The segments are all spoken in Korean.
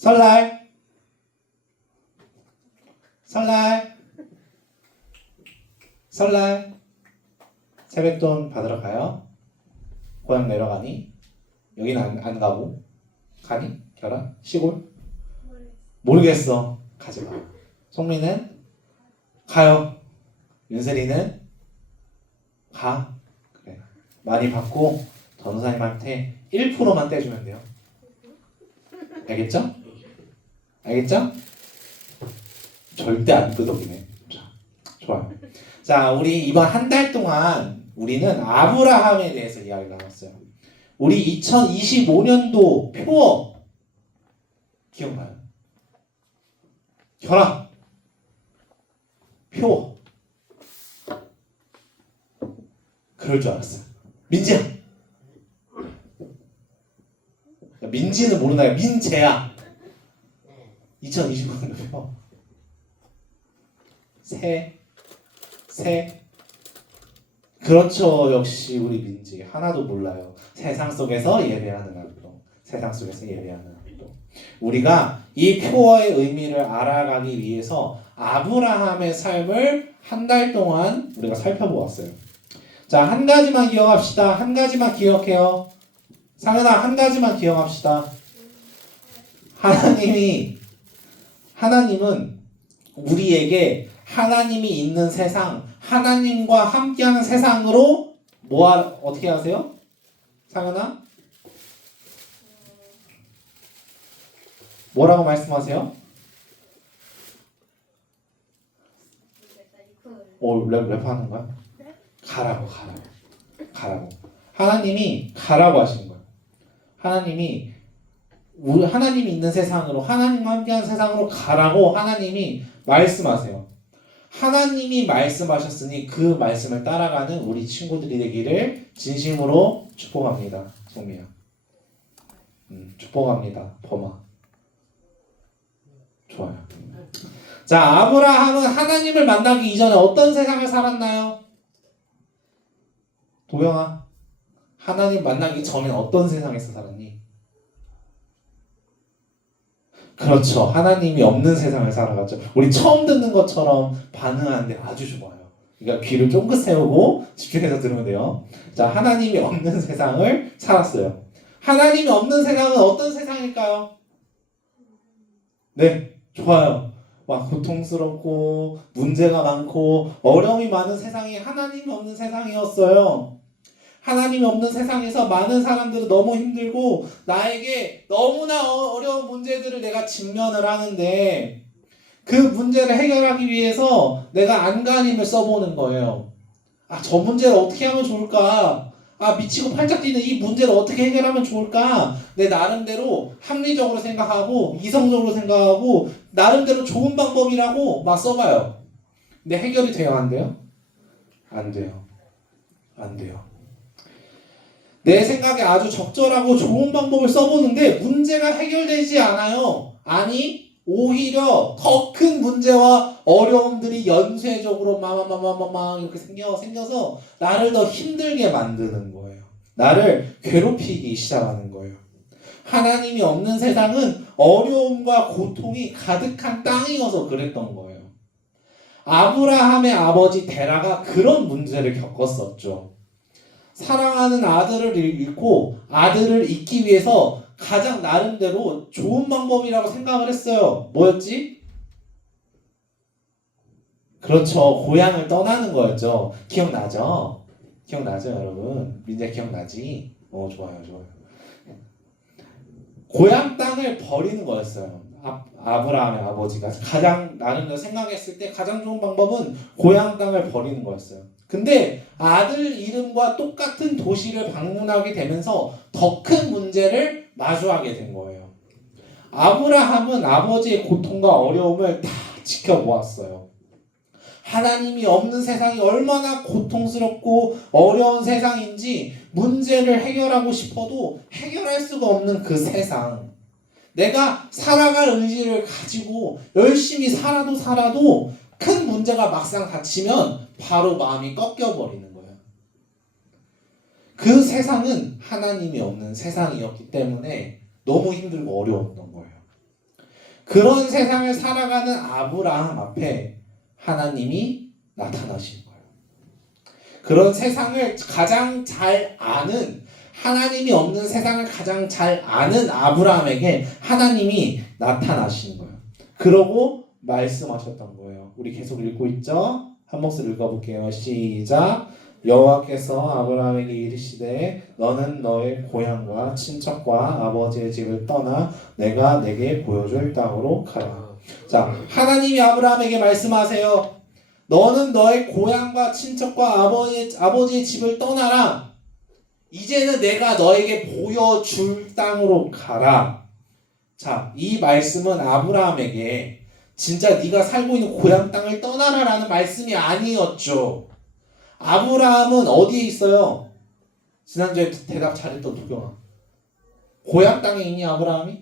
설날, 설날, 설날. 세뱃돈 받으러 가요? 고향 내려가니? 여기는 안 가고 가니? 결혼? 시골? 모르겠어. 가지 마. 송미는 가요. 윤슬이는 가. 그래. 많이 받고 전도사님한테 1%만 떼주면 돼요. 알겠죠? 알겠죠? 절대 안 끄덕이네. 자, 좋아요. 자, 우리 이번 한 달 동안 우리는 아브라함에 대해서 이야기를 나눴어요. 우리 2025년도 표어 기억나요? 결합 표어. 그럴 줄 알았어요. 민지야. 민지는 모르나요? 민재야. 2025년도 표어. 새. 그렇죠. 역시 우리 민지 하나도 몰라요. 세상 속에서 예배하는 활동. 세상 속에서 예배하는 활동. 우리가 이 표어의 의미를 알아가기 위해서 아브라함의 삶을 한 달 동안 우리가 살펴보았어요. 자, 한 가지만 기억합시다. 한 가지만 기억해요. 상은아, 한 가지만 기억합시다. 하나님은 우리에게 하나님이 있는 세상, 하나님과 함께하는 세상으로 어떻게 하세요? 상은아? 뭐라고 말씀하세요? 랩하는 거야? 가라고. 하나님이 가라고 하시는 거예요. 하나님이 있는 세상으로, 하나님과 함께하는 세상으로 가라고 하나님이 말씀하세요. 하나님이 말씀하셨으니 그 말씀을 따라가는 우리 친구들이 되기를 진심으로 축복합니다. 송미야. 축복합니다. 범아. 좋아요. 자, 아브라함은 하나님을 만나기 이전에 어떤 세상을 살았나요? 도영아, 하나님 만나기 전에 어떤 세상에서 살았니? 그렇죠. 하나님이 없는 세상을 살아갔죠. 우리 처음 듣는 것처럼 반응하는데 아주 좋아요. 그러니까 귀를 쫑긋 세우고 집중해서 들으면 돼요. 자, 하나님이 없는 세상을 살았어요. 하나님이 없는 세상은 어떤 세상일까요? 네, 좋아요. 막 고통스럽고 문제가 많고 어려움이 많은 세상이 하나님이 없는 세상이었어요. 하나님이 없는 세상에서 많은 사람들은 너무 힘들고 나에게 너무나 어려운 문제들을 내가 직면을 하는데 그 문제를 해결하기 위해서 내가 안간힘을 써보는 거예요. 저 문제를 어떻게 하면 좋을까? 미치고 팔짝 뛰는 이 문제를 어떻게 해결하면 좋을까? 내 나름대로 합리적으로 생각하고 이성적으로 생각하고 나름대로 좋은 방법이라고 막 써봐요. 근데 해결이 돼요? 안 돼요? 안 돼요. 안 돼요. 내 생각에 아주 적절하고 좋은 방법을 써보는데 문제가 해결되지 않아요. 아니, 오히려 더 큰 문제와 어려움들이 연쇄적으로 막 이렇게 생겨서 나를 더 힘들게 만드는 거예요. 나를 괴롭히기 시작하는 거예요. 하나님이 없는 세상은 어려움과 고통이 가득한 땅이어서 그랬던 거예요. 아브라함의 아버지 데라가 그런 문제를 겪었었죠. 사랑하는 아들을 잃고 아들을 잊기 위해서 가장 나름대로 좋은 방법이라고 생각을 했어요. 뭐였지? 그렇죠. 고향을 떠나는 거였죠. 기억나죠? 기억나죠, 여러분? 민재 기억나지? 좋아요. 고향 땅을 버리는 거였어요. 아브라함의 아버지가 가장 나름대로 생각했을 때 가장 좋은 방법은 고향 땅을 버리는 거였어요. 근데 아들 이름과 똑같은 도시를 방문하게 되면서 더 큰 문제를 마주하게 된 거예요. 아브라함은 아버지의 고통과 어려움을 다 지켜보았어요. 하나님이 없는 세상이 얼마나 고통스럽고 어려운 세상인지 문제를 해결하고 싶어도 해결할 수가 없는 그 세상. 내가 살아갈 의지를 가지고 열심히 살아도 큰 문제가 막상 닥치면 바로 마음이 꺾여버리는 거예요. 그 세상은 하나님이 없는 세상이었기 때문에 너무 힘들고 어려웠던 거예요. 그런 세상을 살아가는 아브라함 앞에 하나님이 나타나시는 거예요. 그런 세상을 가장 잘 아는, 하나님이 없는 세상을 가장 잘 아는 아브라함에게 하나님이 나타나시는 거예요. 그러고 말씀하셨던 거예요. 우리 계속 읽고 있죠? 한 목소리 읽어볼게요. 시작. 여호와께서 아브라함에게 이르시되 너는 너의 고향과 친척과 아버지의 집을 떠나 내가 내게 보여줄 땅으로 가라. 자, 하나님이 아브라함에게 말씀하세요. 너는 너의 고향과 친척과 아버지의 집을 떠나라. 이제는 내가 너에게 보여줄 땅으로 가라. 자, 이 말씀은 아브라함에게 진짜 네가 살고 있는 고향 땅을 떠나라라는 말씀이 아니었죠. 아브라함은 어디에 있어요? 지난주에 대답 잘했던 도경아. 고향 땅에 있니 아브라함이?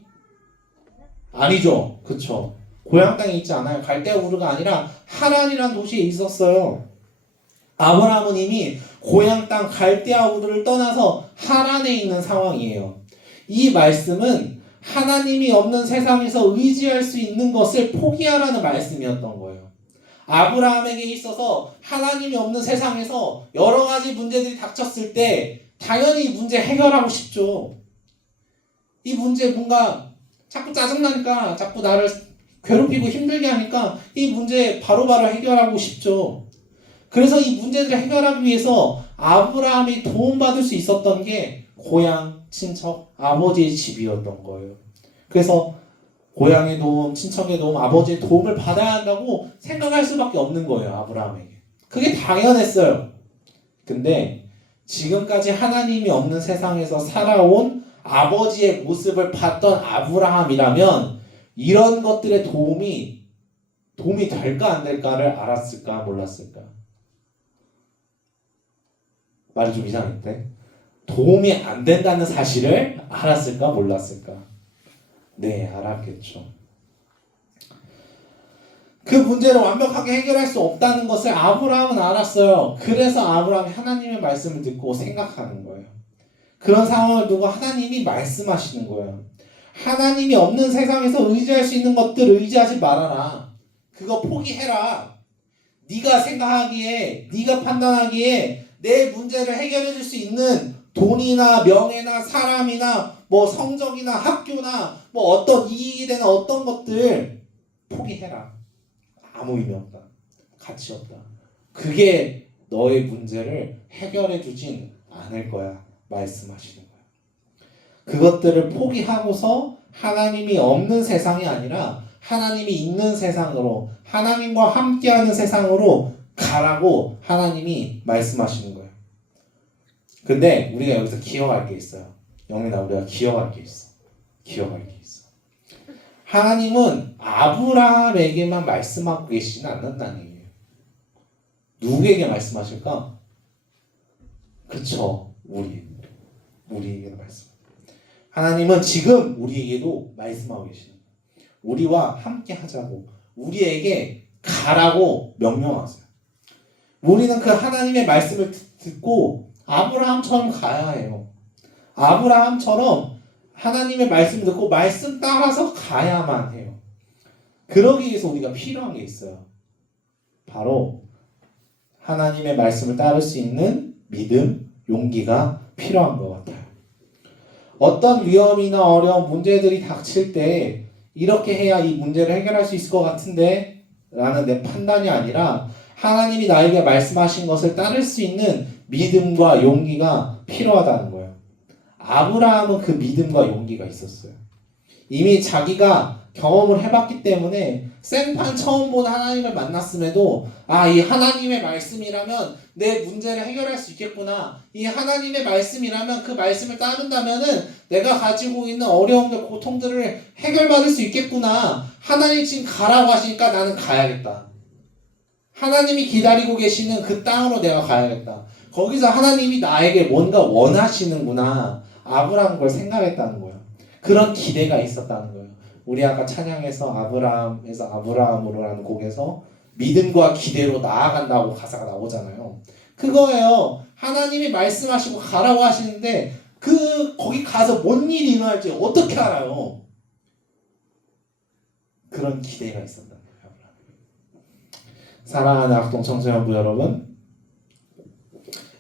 아니죠. 그쵸. 고향 땅에 있지 않아요. 갈대아 우르가 아니라 하란이라는 도시에 있었어요. 아브라함은 이미 고향 땅 갈대아 우르를 떠나서 하란에 있는 상황이에요. 이 말씀은 하나님이 없는 세상에서 의지할 수 있는 것을 포기하라는 말씀이었던 거예요. 아브라함에게 있어서 하나님이 없는 세상에서 여러 가지 문제들이 닥쳤을 때 당연히 이 문제 해결하고 싶죠. 이 문제 뭔가 자꾸 짜증나니까 자꾸 나를 괴롭히고 힘들게 하니까 이 문제 바로바로 해결하고 싶죠. 그래서 이 문제들을 해결하기 위해서 아브라함이 도움받을 수 있었던 게 고향, 친척, 아버지의 집이었던 거예요. 그래서 고향의 도움, 친척의 도움, 아버지의 도움을 받아야 한다고 생각할 수밖에 없는 거예요. 아브라함에게. 그게 당연했어요. 근데 지금까지 하나님이 없는 세상에서 살아온 아버지의 모습을 봤던 아브라함이라면 이런 것들의 도움이 될까 안 될까를 알았을까 몰랐을까? 말이 좀 이상한데? 도움이 안 된다는 사실을 알았을까 몰랐을까? 네, 알았겠죠. 그 문제를 완벽하게 해결할 수 없다는 것을 아브라함은 알았어요. 그래서 아브라함이 하나님의 말씀을 듣고 생각하는 거예요. 그런 상황을 두고 하나님이 말씀하시는 거예요. 하나님이 없는 세상에서 의지할 수 있는 것들 의지하지 말아라. 그거 포기해라. 네가 생각하기에, 네가 판단하기에 내 문제를 해결해 줄 수 있는 돈이나 명예나 사람이나 뭐 성적이나 학교나 뭐 어떤 이익이 되는 어떤 것들 포기해라. 아무 의미 없다. 가치 없다. 그게 너의 문제를 해결해 주진 않을 거야. 말씀하시는 거야. 그것들을 포기하고서 하나님이 없는 세상이 아니라 하나님이 있는 세상으로, 하나님과 함께하는 세상으로 가라고 하나님이 말씀하시는 거예요. 근데 우리가 여기서 기억할 게 있어요. 영민아, 우리가 기억할 게 있어. 기억할 게 있어. 하나님은 아브라함에게만 말씀하고 계시지는 않는다는 얘기예요. 누구에게 말씀하실까? 그쵸, 우리에게 말씀. 하나님은 지금 우리에게도 말씀하고 계시는 거예요. 우리와 함께 하자고, 우리에게 가라고 명령하세요. 우리는 그 하나님의 말씀을 듣고 아브라함처럼 가야 해요. 아브라함처럼 하나님의 말씀을 듣고 말씀 따라서 가야만 해요. 그러기 위해서 우리가 필요한 게 있어요. 바로 하나님의 말씀을 따를 수 있는 믿음, 용기가 필요한 것 같아요. 어떤 위험이나 어려운 문제들이 닥칠 때 이렇게 해야 이 문제를 해결할 수 있을 것 같은데 라는 내 판단이 아니라 하나님이 나에게 말씀하신 것을 따를 수 있는 믿음과 용기가 필요하다는 거예요. 아브라함은 그 믿음과 용기가 있었어요. 이미 자기가 경험을 해봤기 때문에 생판 처음 본 하나님을 만났음에도 이 하나님의 말씀이라면 내 문제를 해결할 수 있겠구나. 이 하나님의 말씀이라면 그 말씀을 따른다면은 내가 가지고 있는 어려움들, 고통들을 해결받을 수 있겠구나. 하나님 지금 가라고 하시니까 나는 가야겠다. 하나님이 기다리고 계시는 그 땅으로 내가 가야겠다. 거기서 하나님이 나에게 뭔가 원하시는구나. 아브라함은 그걸 생각했다는 거예요. 그런 기대가 있었다는 거예요. 우리 아까 찬양에서 아브라함에서 아브라함으로라는 곡에서 믿음과 기대로 나아간다고 가사가 나오잖아요. 그거예요. 하나님이 말씀하시고 가라고 하시는데 거기 가서 뭔 일이 일어날지 어떻게 알아요? 그런 기대가 있었던 거예요. 아브라함. 사랑하는 악동 청소년부 여러분,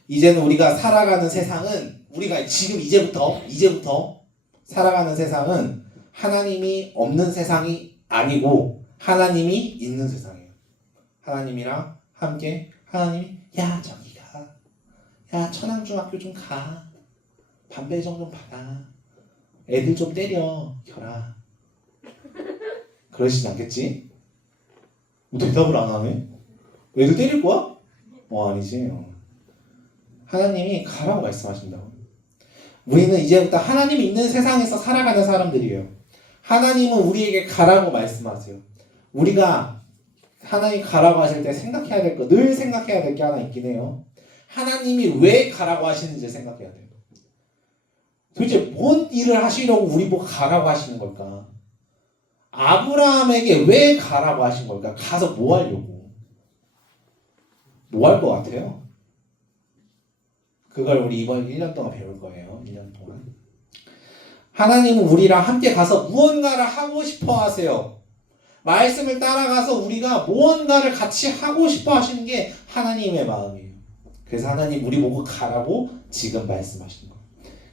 이제는 우리가 살아가는 세상은 우리가 지금 이제부터 살아가는 세상은 하나님이 없는 세상이 아니고 하나님이 있는 세상이에요. 하나님이랑 함께 하나님이 야 저기가 야 천안중학교 좀 가 반배정 좀 받아 애들 좀 때려 결아 그러시지 않겠지? 대답을 안 하네? 애들 때릴 거야? 아니지. 하나님이 가라고 말씀하신다고. 우리는 이제부터 하나님이 있는 세상에서 살아가는 사람들이에요. 하나님은 우리에게 가라고 말씀하세요. 우리가 하나님 가라고 하실 때 생각해야 될 거, 늘 생각해야 될 게 하나 있긴 해요. 하나님이 왜 가라고 하시는지 생각해야 돼요. 도대체 뭔 일을 하시려고 우리 보고 가라고 하시는 걸까? 아브라함에게 왜 가라고 하신 걸까? 가서 뭐 하려고? 뭐 할 것 같아요? 그걸 우리 이번 1년 동안 배울 거예요. 1년 동안. 하나님은 우리랑 함께 가서 무언가를 하고 싶어 하세요. 말씀을 따라가서 우리가 무언가를 같이 하고 싶어 하시는 게 하나님의 마음이에요. 그래서 하나님 우리 보고 가라고 지금 말씀하시는 거예요.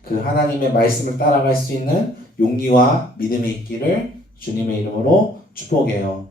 그 하나님의 말씀을 따라갈 수 있는 용기와 믿음이 있기를 주님의 이름으로 축복해요.